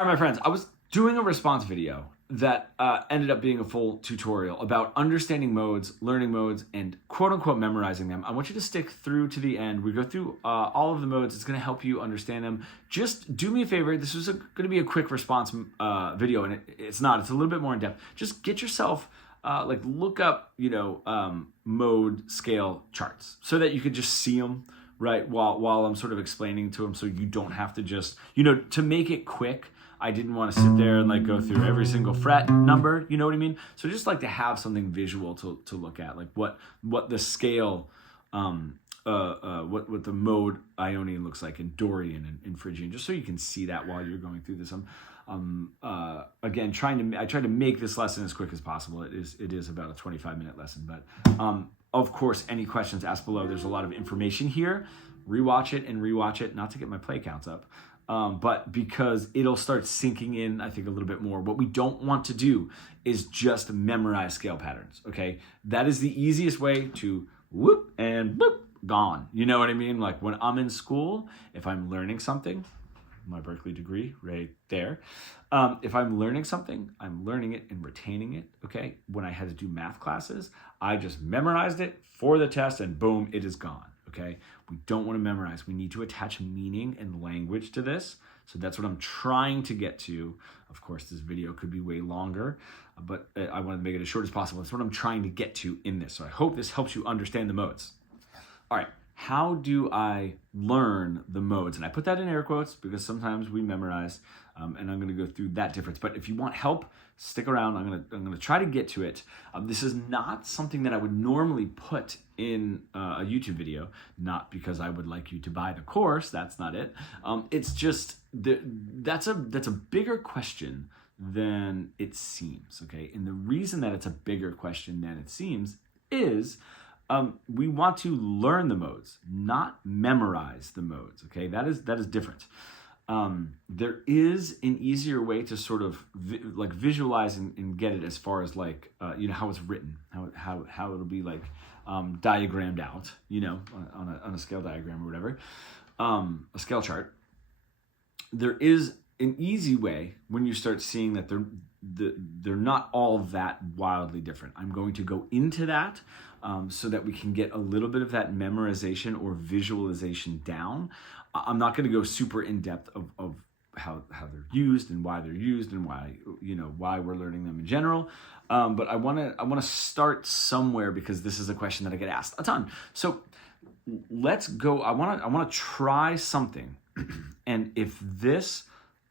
All right, my friends, I was doing a response video that ended up being a full tutorial about understanding modes, learning modes, and quote unquote memorizing them. I want you to stick through to the end. We go through all of the modes. It's going to help you understand them. Just do me a favor. This is going to be a quick response video, and it's not. It's a little bit more in depth. Just get yourself look up, mode scale charts so that you could just see them right while I'm sort of explaining to them, so you don't have to just, to make it quick. I didn't want to sit there and go through every single fret number, you know what I mean? So just like to have something visual to look at, like what the scale, what the mode Ionian looks like in Dorian and Phrygian, just so you can see that while you're going through this. Again, I tried to make this lesson as quick as possible. It is about a 25-minute lesson, but of course, any questions, ask below. There's a lot of information here. Rewatch it, not to get my play counts up, but because it'll start sinking in, I think, a little bit more. What we don't want to do is just memorize scale patterns, okay? That is the easiest way to whoop and boop, gone. You know what I mean? Like when I'm in school, if I'm learning something, my Berkeley degree right there. If I'm learning something, I'm learning it and retaining it, okay? When I had to do math classes, I just memorized it for the test and boom, it is gone, okay? We don't want to memorize. We need to attach meaning and language to this. So that's what I'm trying to get to. Of course, this video could be way longer, but I wanted to make it as short as possible. That's what I'm trying to get to in this. So I hope this helps you understand the modes. All right. How do I learn the modes? And I put that in air quotes because sometimes we memorize, and I'm going to go through that difference. But if you want help, stick around. I'm going to try to get to it. This is not something that I would normally put in a YouTube video, not because I would like you to buy the course. That's not it. It's just that's a bigger question than it seems. Okay, and the reason that it's a bigger question than it seems is, we want to learn the modes, not memorize the modes, okay? That is different. There is an easier way to sort of visualize and get it as far as how it's written, how it'll be diagrammed out, on a scale diagram or whatever, a scale chart. There is an easy way when you start seeing that they're not all that wildly different. I'm going to go into that so that we can get a little bit of that memorization or visualization down. I'm not going to go super in depth of how they're used and why they're used and why we're learning them in general. But I want to start somewhere because this is a question that I get asked a ton. So let's go. I want to try something, and if this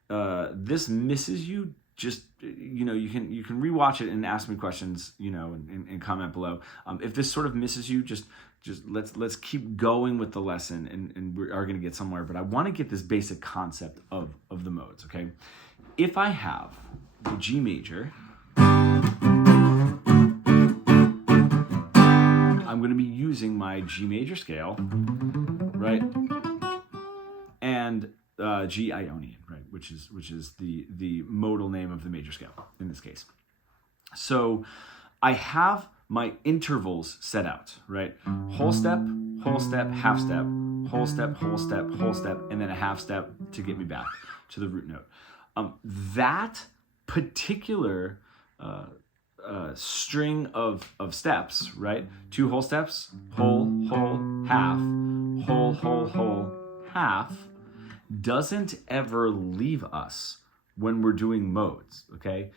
misses you, just you can rewatch it and ask me questions, and comment below. If this sort of misses you, just let's keep going with the lesson, and we are going to get somewhere. But I want to get this basic concept of the modes. Okay, if I have the G major, I'm going to be using my G major scale, right, and G Ionian, right, which is the modal name of the major scale in this case. So I have my intervals set out, right? Whole step, half step, whole step, whole step, and then a half step to get me back to the root note. That particular string of steps, right? 2 whole steps, whole, half, whole, half, doesn't ever leave us when we're doing modes, okay?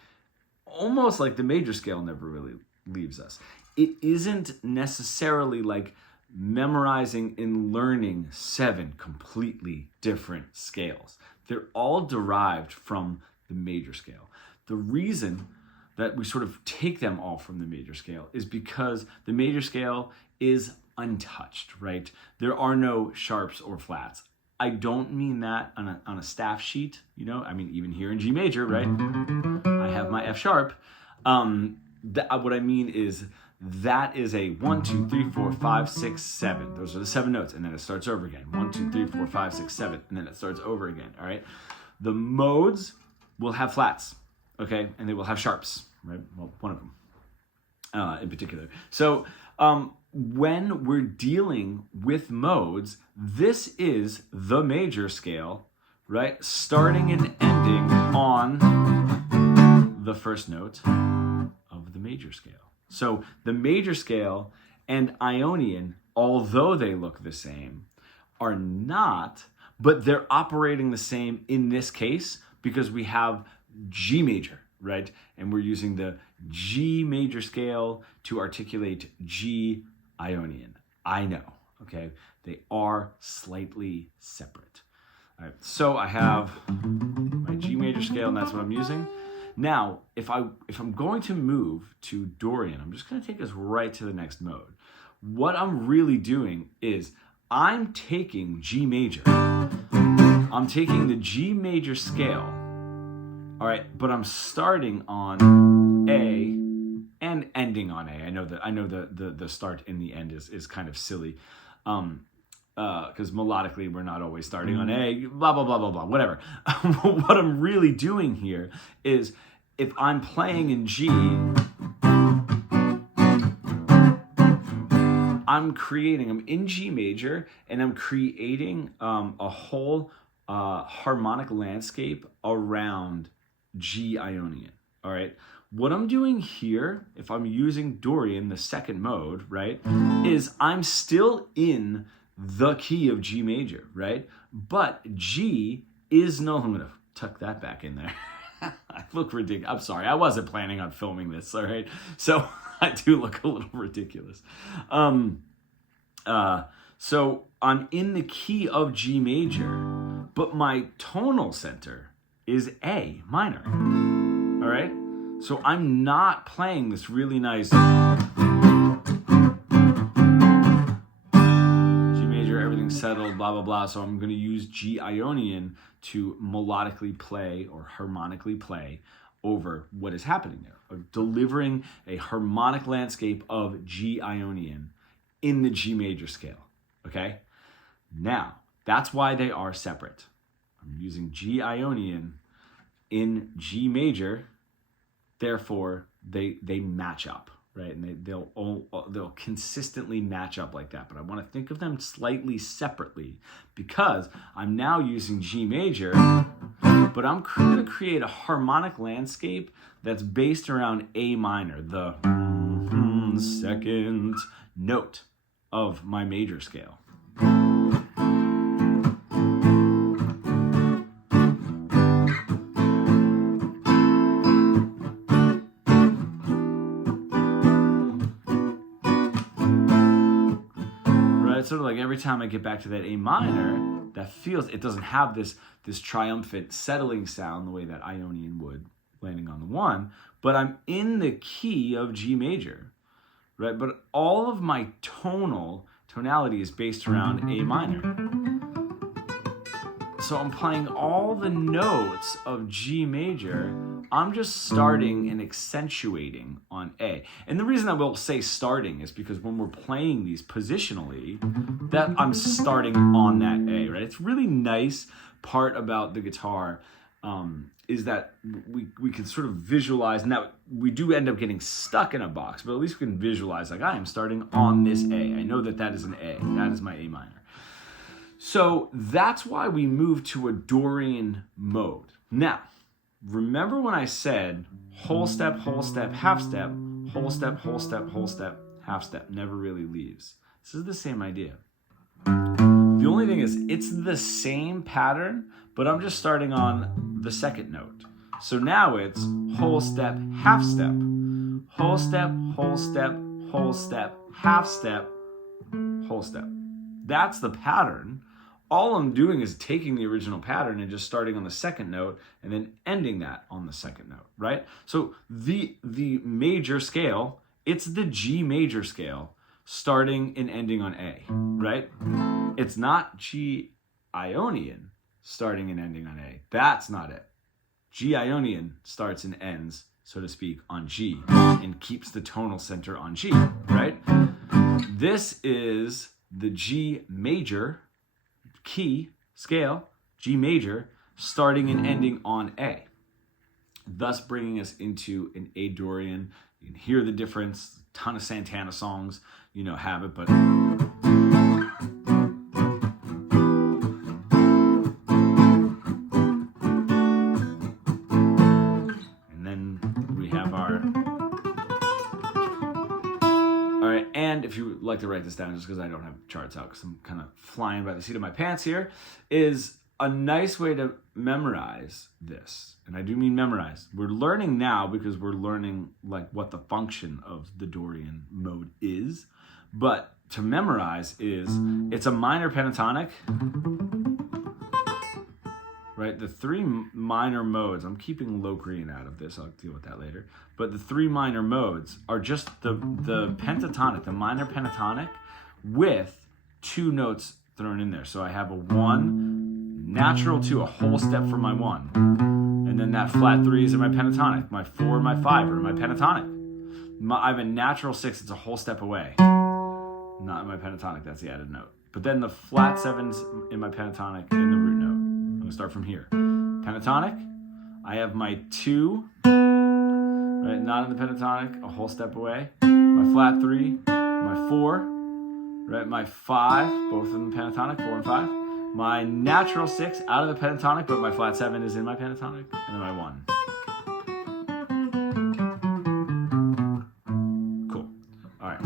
Almost like the major scale never really leaves us. It isn't necessarily like memorizing and learning 7 completely different scales. They're all derived from the major scale. The reason that we sort of take them all from the major scale is because the major scale is untouched, right? There are no sharps or flats. I don't mean that on a staff sheet, I mean, even here in G major, right? I have my F sharp. What I mean is that is a 1, 2, 3, 4, 5, 6, 7. Those are the 7 notes, and then it starts over again. 1, 2, 3, 4, 5, 6, 7, and then it starts over again, all right? The modes will have flats, okay? And they will have sharps, right? Well, one of them in particular. So when we're dealing with modes, this is the major scale, right? Starting and ending ending on the first note of the major scale. So the major scale and Ionian, although they look the same, are not, but they're operating the same in this case because we have G major, right? And we're using the G major scale to articulate G Ionian. I know, okay? They are slightly separate. All right, so I have my G major scale, and that's what I'm using. Now, if I'm going to move to Dorian, I'm just going to take us right to the next mode. What I'm really doing is I'm taking G major. I'm taking the G major scale, all right, but I'm starting on A and ending on A. I know the start and the end is kind of silly, because melodically we're not always starting on A. Blah blah blah blah blah. Whatever. What I'm really doing here is if I'm playing in G, I'm in G major, and I'm creating a whole harmonic landscape around G Ionian. All right. What I'm doing here, if I'm using Dorian, the second mode, right, is I'm still in the key of G major, right? But G is no, I'm going to tuck that back in there. I look ridiculous. I'm sorry. I wasn't planning on filming this. All right. So I do look a little ridiculous. So I'm in the key of G major, but my tonal center is A minor. All right. So I'm not playing this really nice G major, everything's settled, blah, blah, blah. So I'm going to use G Ionian to melodically play or harmonically play over what is happening there, delivering a harmonic landscape of G Ionian in the G major scale, okay? Now, that's why they are separate. I'm using G Ionian in G major, therefore they match up, right? And they'll consistently match up like that. But I want to think of them slightly separately because I'm now using G major, but I'm going to create a harmonic landscape that's based around A minor, the second note of my major scale. Sort of like every time I get back to that A minor, it doesn't have this triumphant settling sound the way that Ionian would, landing on the one, but I'm in the key of G major, right? But all of my tonality is based around A minor. So I'm playing all the notes of G major. I'm just starting and accentuating on A. And the reason I will say starting is because when we're playing these positionally, that I'm starting on that A, right? It's really nice part about the guitar is that we can sort of visualize. Now, we do end up getting stuck in a box, but at least we can visualize like I am starting on this A. I know that is an A. That is my A minor. So that's why we move to a Dorian mode. Now, remember when I said whole step, half step, whole step, whole step, whole step, half step, never really leaves. This is the same idea. The only thing is it's the same pattern, but I'm just starting on the second note. So now it's whole step, half step, whole step, whole step, whole step, half step, whole step. That's the pattern. All I'm doing is taking the original pattern and just starting on the second note and then ending that on the second note, right? So the major scale, it's the G major scale starting and ending on A, right? It's not G Ionian starting and ending on A. That's not it. G Ionian starts and ends, so to speak, on G and keeps the tonal center on G, right? This is the G major key scale, G major, starting and ending on A, thus bringing us into an A Dorian. You can hear the difference. A ton of Santana songs, have it, but guitar. All right, and if you would like to write this down, just because I don't have charts out, because I'm kind of flying by the seat of my pants here, is a nice way to memorize this. And I do mean memorize. We're learning now because we're learning like what the function of the Dorian mode is. But to memorize is, it's a minor pentatonic, right? The three minor modes, I'm keeping Locrian out of this, I'll deal with that later. But the three minor modes are just the pentatonic, the minor pentatonic with two notes thrown in there. So I have a 1, natural 2, a whole step from my 1. And then that flat 3 is in my pentatonic. My 4 and my 5 are in my pentatonic. I have a natural 6, it's a whole step away. Not in my pentatonic, that's the added note. But then the flat 7's in my pentatonic in the root note. I'm gonna start from here. Pentatonic, I have my 2, right, not in the pentatonic, a whole step away. My flat 3, my 4, right, my 5, both in the pentatonic, 4 and 5. My natural 6 out of the pentatonic, but my flat 7 is in my pentatonic, and then my 1. Cool. All right.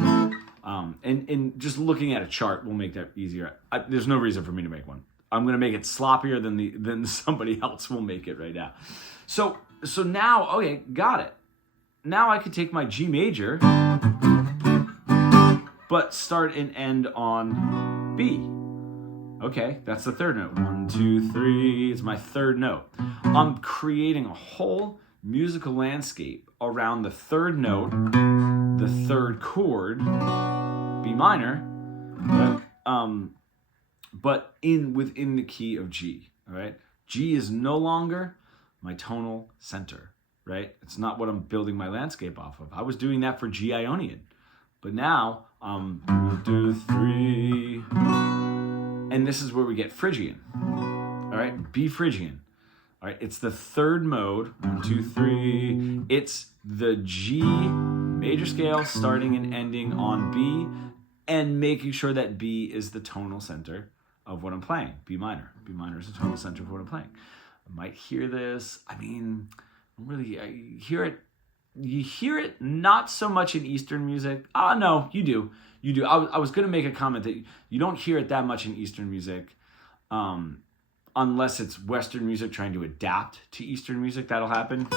And just looking at a chart will make that easier. There's no reason for me to make one. I'm going to make it sloppier than somebody else will make it right now. So now, okay, got it. Now I could take my G major, but start and end on B. Okay, that's the third note. 1, 2, 3 is my third note. I'm creating a whole musical landscape around the third note, the third chord, B minor, but within the key of G. All right, G is no longer my tonal center. Right, it's not what I'm building my landscape off of. I was doing that for G Ionian, but now 1, 2, 3. And this is where we get Phrygian. All right, B Phrygian. All right, it's the third mode. 1, 2, 3. It's the G major scale starting and ending on B and making sure that B is the tonal center of what I'm playing. B minor. B minor is the tonal center of what I'm playing. I might hear this. I mean, really, I hear it. You hear it not so much in Eastern music. No, you do. You do. I was going to make a comment that you don't hear it that much in Eastern music unless it's Western music trying to adapt to Eastern music. That'll happen.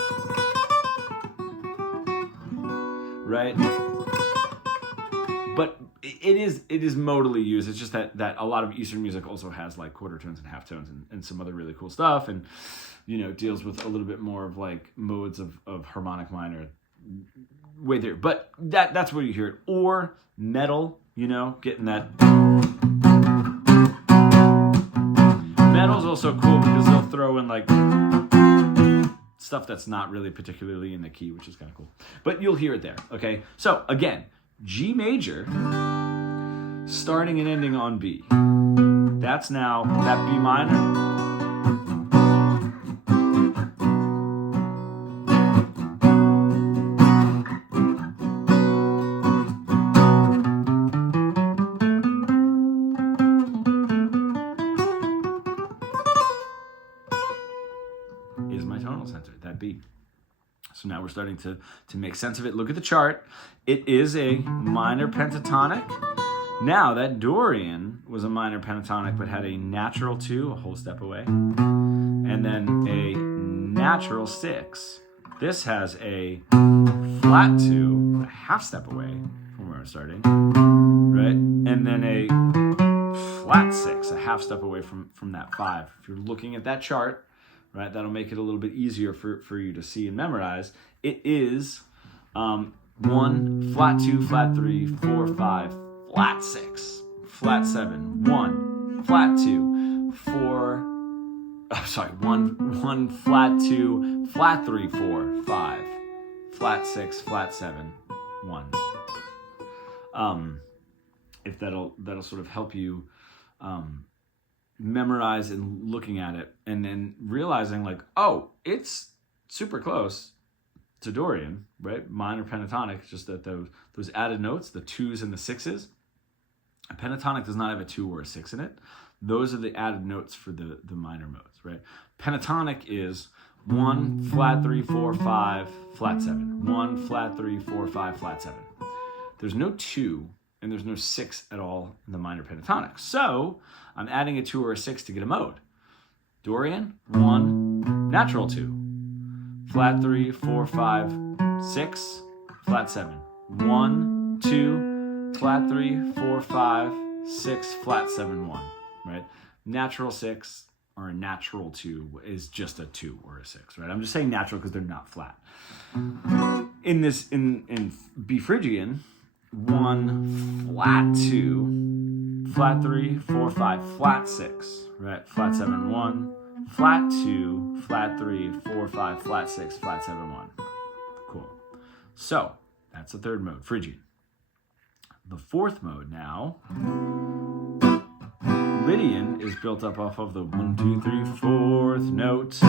Right? But it is modally used. It's just that a lot of Eastern music also has like quarter tones and half tones and some other really cool stuff, and deals with a little bit more of like modes of harmonic minor way there. But that's where you hear it. Or metal, getting that. Metal's also cool because they'll throw in like stuff that's not really particularly in the key, which is kind of cool. But you'll hear it there, okay? So again, G major, starting and ending on B. That's now that B minor. Is my tonal center, that B. So now we're starting to make sense of it. Look at the chart. It is a minor pentatonic. Now that Dorian was a minor pentatonic but had a natural 2, a whole step away, and then a natural 6. This has a flat 2, a half step away from where we're starting, right? And then a flat 6, a half step away from that 5. If you're looking at that chart, right, that'll make it a little bit easier for you to see and memorize. It is 1, flat 2, flat 3, 4, 5, flat 6, flat 7, 1, flat 2, 4, 1, flat 2, flat 3, 4, 5, flat 6, flat 7, 1. If that'll sort of help you memorize and looking at it and then realizing like, oh, it's super close to Dorian, right? Minor pentatonic, just that those added notes, the 2s and the 6s. A pentatonic does not have a 2 or a 6 in it. Those are the added notes for the minor modes, right? Pentatonic is 1, flat 3, 4, 5, flat 7. 1, flat 3, 4, 5, flat 7. There's no 2 and there's no 6 at all in the minor pentatonic. So I'm adding a 2 or a 6 to get a mode. Dorian, 1, natural 2. Flat 3, 4, 5, 6, flat 7. 1, 2, flat 3, 4, 5, 6, flat 7, 1. Right? Natural 6 or a natural 2 is just a 2 or a 6, right? I'm just saying natural because they're not flat. In B Phrygian, 1, flat 2, flat 3, 4, 5, flat 6, right? Flat 7, 1, flat 2, flat 3, 4, 5, flat 6, flat 7, 1. Cool. So that's the third mode, Phrygian. The fourth mode now, Lydian, is built up off of the 1, 2, 3, 4th note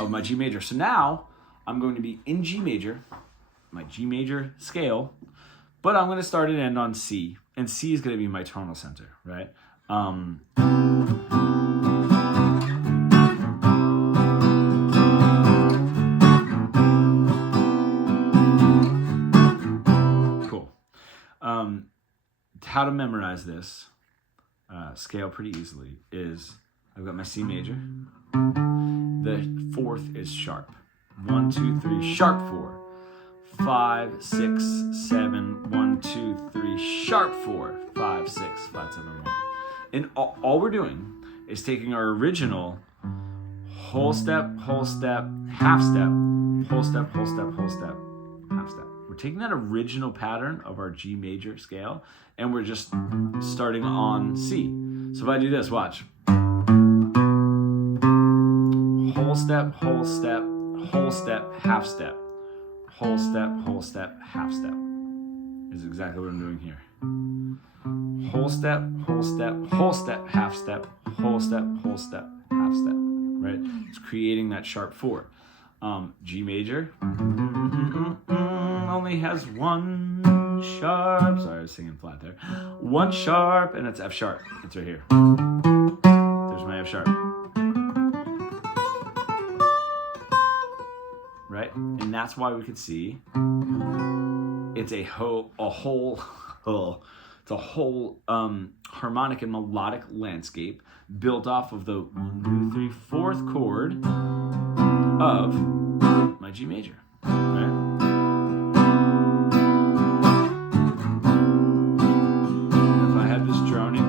of my G major. So now I'm going to be in G major, my G major scale, but I'm going to start and end on C, and C is going to be my tonal center, right? Cool. How to memorize this scale pretty easily is I've got my C major. The 4th is sharp. 1, 2, 3, sharp 4. 5, 6, 7, 1, 2, 3, sharp 4, 5, 6, flat 7, 1. And all we're doing is taking our original whole step, half step, whole step, whole step, whole step, half step. We're taking that original pattern of our G major scale and we're just starting on C. So if I do this, watch. Whole step, whole step, whole step, half step. Whole step, half step is exactly what I'm doing here. Whole step, whole step, whole step, half step, whole step, half step, right? It's creating that sharp 4. G major only has 1 sharp. Sorry, I was singing flat there. 1 sharp, and it's F sharp. It's right here. There's my F sharp. Right? And that's why we could see it's a whole harmonic and melodic landscape built off of the 1, 2, 3, 4th chord of my G major. Right? If I had this droning,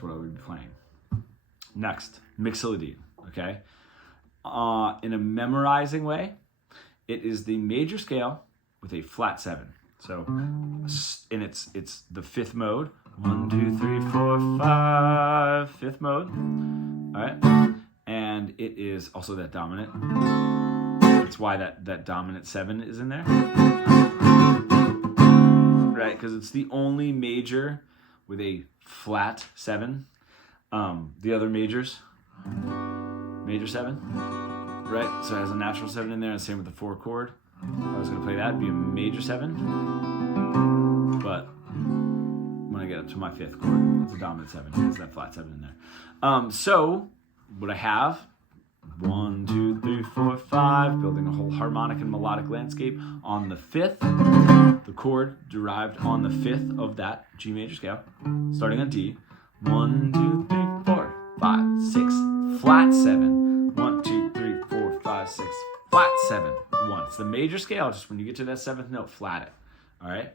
what I would be playing. Next, Mixolydian, okay? In a memorizing way, it is the major scale with a flat 7. So, and it's the 5th mode. 1, 2, 3, 4, 5, 5th mode. All right? And it is also that dominant. That's why that dominant 7 is in there. Right? Because it's the only major with a flat 7. The other majors, major 7, right? So it has a natural 7 in there, and same with the 4 chord. If I was going to play that, it'd be a major 7. But when I get up to my 5th chord, it's a dominant 7. It's that flat 7 in there. So what I have, 1, 2, 3, 4, 5, building a whole harmonic and melodic landscape on the 5th. The chord derived on the 5th of that G major scale, starting on D. 1, 2, 3, 4, 5, 6, flat 7. 1, 2, 3, 4, 5, 6, flat 7, 1. It's the major scale. Just when you get to that 7th note, flat it. All right.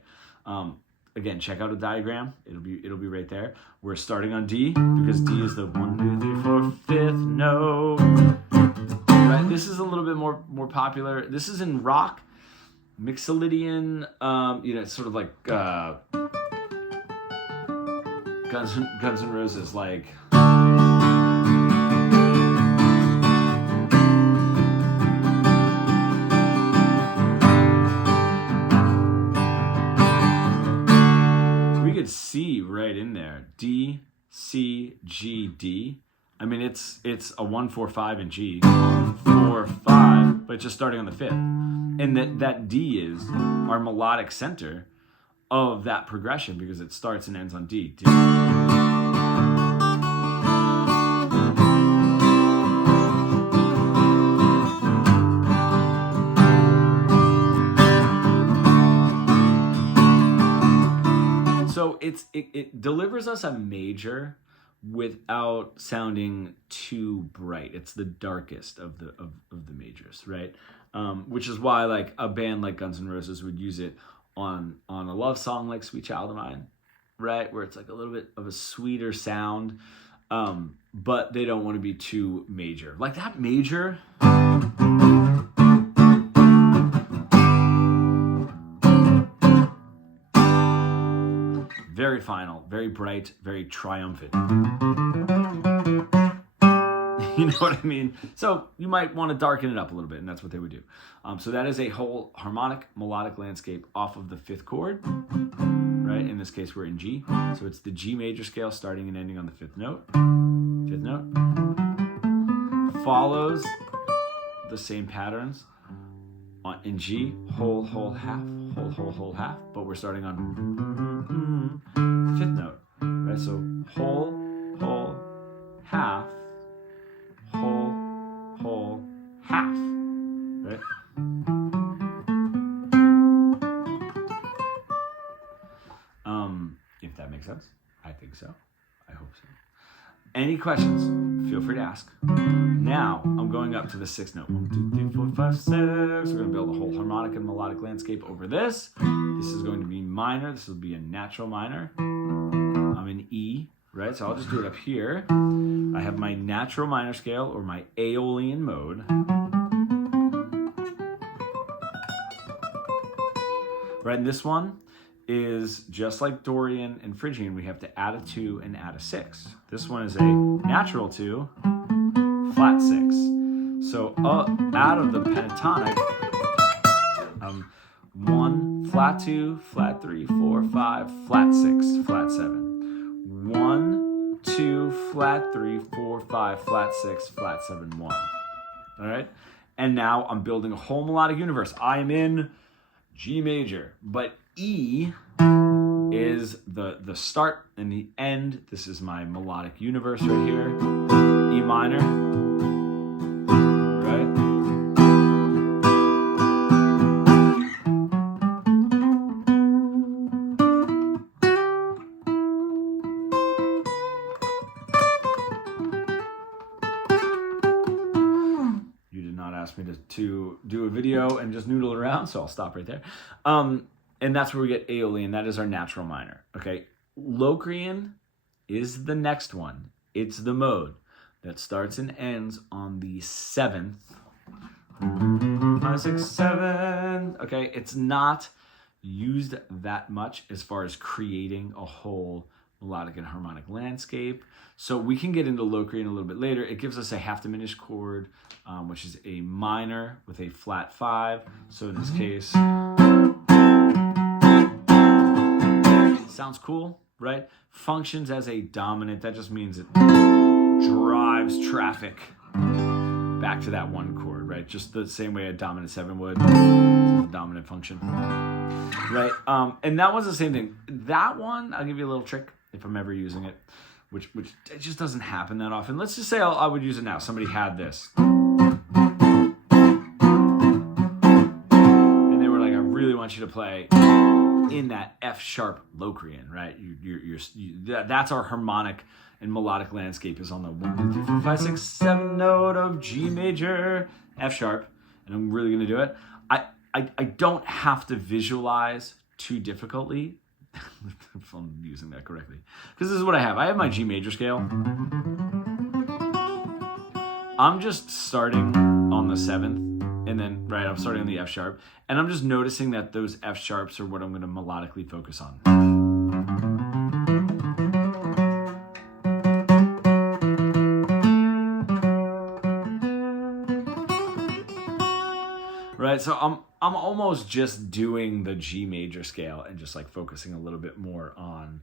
Again, check out a diagram. It'll be right there. We're starting on D because D is the 1, 2, 3, 4, 5th note. Right. This is a little bit more popular. This is in rock. Mixolydian, it's sort of like Guns N' Roses, like we could see right in there D, C, G, D. I mean, it's a 1-4-5 in G, 4-5, but just starting on the fifth. And that D is our melodic center of that progression because it starts and ends on D. D. So it delivers us a major without sounding too bright. It's the darkest of the majors, right? Which is why like a band like Guns N' Roses would use it on a love song like Sweet Child of Mine, right? Where it's like a little bit of a sweeter sound, but they don't want to be too major. Like that major. Very final, very bright, very triumphant. You know what I mean? So you might want to darken it up a little bit, and that's what they would do. So that is a whole harmonic melodic landscape off of the fifth chord, right? In this case, we're in G. So it's the G major scale starting and ending on the fifth note. Fifth note. Follows the same patterns in G, whole, half, whole, half, but we're starting on fifth note, right? So whole, half, whole, half, right? If that makes sense, I think so. I hope so. Any questions? Feel free to ask. Now I'm going up to the sixth note. 1, 2, 3, 4, 5, 6. We're going to build a whole harmonic and melodic landscape over this. This is going to be minor. This will be a natural minor. I'm in E, right? So I'll just do it up here. I have my natural minor scale or my Aeolian mode. Right, and this one is just like Dorian and Phrygian. We have to add a 2 and add a 6. This one is a natural 2, flat 6. So out of the pentatonic, 1, flat 2, flat 3, 4, 5, flat 6, flat 7. 1, 2, flat 3, 4, 5, flat 6, flat 7, 1. All right? And now I'm building a whole melodic universe. I am in G major, but E is the start and the end. This is my melodic universe right here. E minor, right? You did not ask me to do a video and just noodle around, so I'll stop right there. And that's where we get Aeolian. That is our natural minor. Okay. Locrian is the next one. It's the mode that starts and ends on the 7th. 5, 6, 7. Okay. It's not used that much as far as creating a whole melodic and harmonic landscape. So we can get into Locrian a little bit later. It gives us a half diminished chord, which is a minor with a flat 5. So in this case, sounds cool, right? Functions as a dominant. That just means it drives traffic back to that one chord, right? Just the same way a dominant 7 would. It's a dominant function, right? And that was the same thing. That one, I'll give you a little trick if I'm ever using it, which it just doesn't happen that often. Let's just say I would use it now. Somebody had this. And they were like, I really want you to play in that F sharp Locrian, right? That's our harmonic and melodic landscape is on the 1, 2, 3, 4, 5, 6, 7 note of G major, F sharp, and I'm really gonna do it. I don't have to visualize too difficultly if I'm using that correctly, because this is what I have. I have my G major scale. I'm just starting on the 7th. And then, right, I'm starting on the F sharp. And I'm just noticing that those F sharps are what I'm going to melodically focus on. Right, so I'm almost just doing the G major scale and just like focusing a little bit more on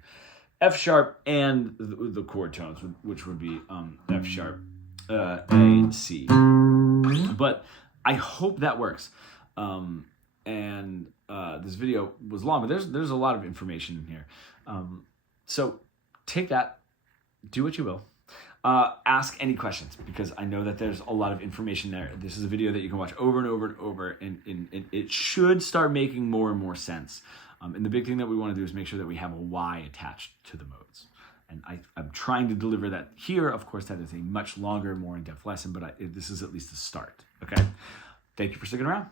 F sharp and the chord tones, which would be F sharp, A, C. But I hope that works. This video was long, but there's a lot of information in here. So take that, do what you will. Ask any questions, because I know that there's a lot of information there. This is a video that you can watch over and over and over, and it should start making more and more sense. And the big thing that we want to do is make sure that we have a Y attached to the modes. And I'm trying to deliver that here. Of course, that is a much longer, more in-depth lesson, but this is at least a start, okay? Thank you for sticking around.